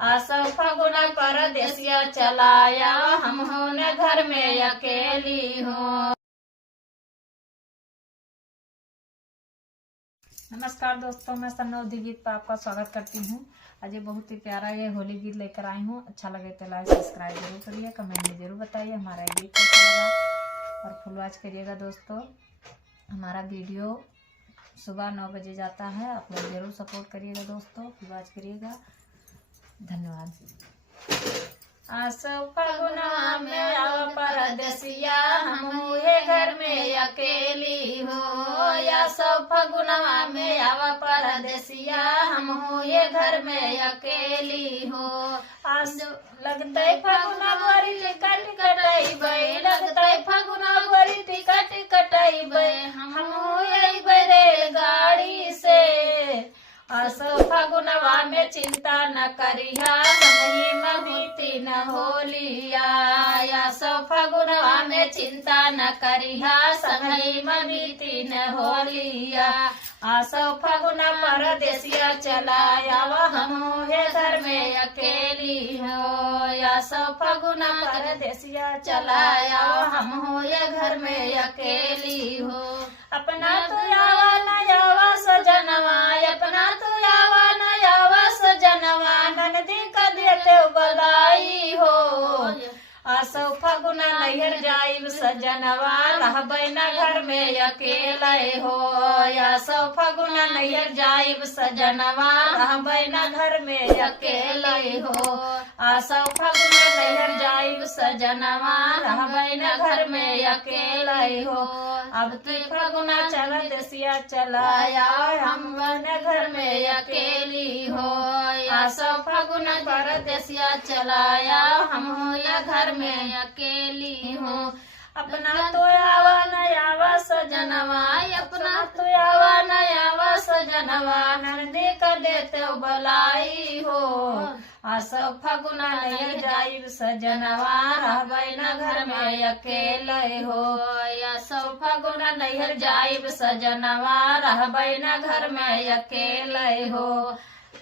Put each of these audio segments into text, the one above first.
आसो फगुना परदेसिया चलाया, हम हो न घर में अकेली हूँ। नमस्कार दोस्तों, मैं सन्नौदी गीत पर आपका स्वागत करती हूँ। आज ये बहुत ही प्यारा ये होली गीत लेकर आई हूँ। अच्छा लगे तो लाइक सब्सक्राइब जरूर करिए, कमेंट में जरूर बताइए हमारा ये गीत कैसा लगा और फुल वॉच करिएगा। दोस्तों हमारा वीडियो सुबह 9 बजे जाता है, आप लोग जरूर सपोर्ट करिएगा। दोस्तों फुल वॉच करिएगा, धन्यवाद। आसो फगुना में आओ परदेसिया, हम हुए घर में अकेली हूँ। आसो फगुना में आओ परदेसिया, हम हुए घर में अकेली हूँ। आसो लगते फगुना गोरी टिकट कटाई, लगते फगुना गोरी टिकट कटाई, हम हुए रेलगाड़ी से। आसो फगुनवा में चिंता न करिहा, संगही में बीती न होलिया। आसो फगुनवा में चिंता न करिहा, संगही में बीती न होलिया। आसो फगुना परदेसिया चलाया, हम हुए घर में अकेली हो। आसो फगुना परदेसिया चलाया, हम हुए घर में अकेली हो। अपना तो आवा न आवा सजनवा, अपना तो आवा न आवा सजनवा, ननदी का देते बधाई हो। आसो फगुना नैहर जाइब सजनवा, रहबै न घर में अकेले हो। आसो फगुना नैहर जाइब सजनवा, रहबै न घर में अकेले हो। आसो फगुना नैहर जाइब सजनवा, रहबै न घर में अकेले हो। अब तू फगुना चल देसिया चलाया, हम न घर में अकेली हो। आसो फगुना परदेसिया चलाया, हम न घर में अकेली हूँ। अपना तो आवा न आवा सजनवा, अपना तो आवा न आवा सजनवा, नंदी का देते बलाई हो। आसो फगुना नैहर जाइब सजनवा, रहबै न घर में अकेले हो। आसो फगुना नैहर जाइब सजनवा, रहबै न घर में अकेले हो।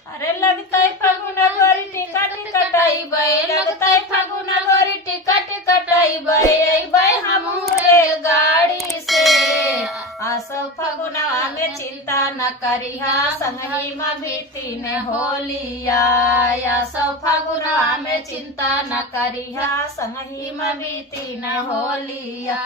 अरे लगते फगुना गोरी टिकट कटाइबै, लगते फगुना गोरी टिकट कटाइबै, हम रेलगाड़ी से। आसो फगुना में चिंता न करिहा, संगही में बीती न होलिया। आसो फगुना में चिंता न करिहा, संगही में बीती न होलिया।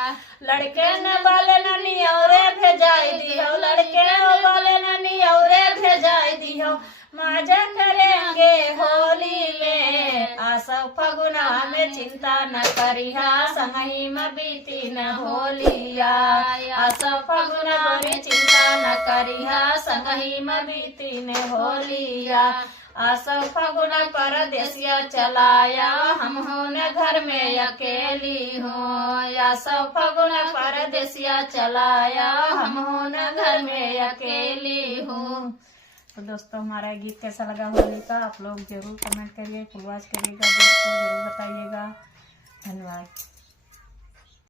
लड़के न बाले न नियौरे भेजाई दियो, लड़के न बाले न नियौरे भेजाई दियो, मजा करेंगे होली में। आसो फगुना में चिंता न करिहा, संगही में बीती न होलिया। आसो फगुना में चिंता न करिहा, संगही में बीती न होलिया। आसो फगुना परदेसिया चलाया, हम हो न घर में अकेली हूँ। आसो फगुना परदेसिया चलाया, हम हो न घर में अकेली हूँ। तो दोस्तों हमारा गीत कैसा लगा होली का, आप लोग जरूर कमेंट करिए, फुल वॉच करिएगा, दोस्तों जरूर बताइएगा। धन्यवाद।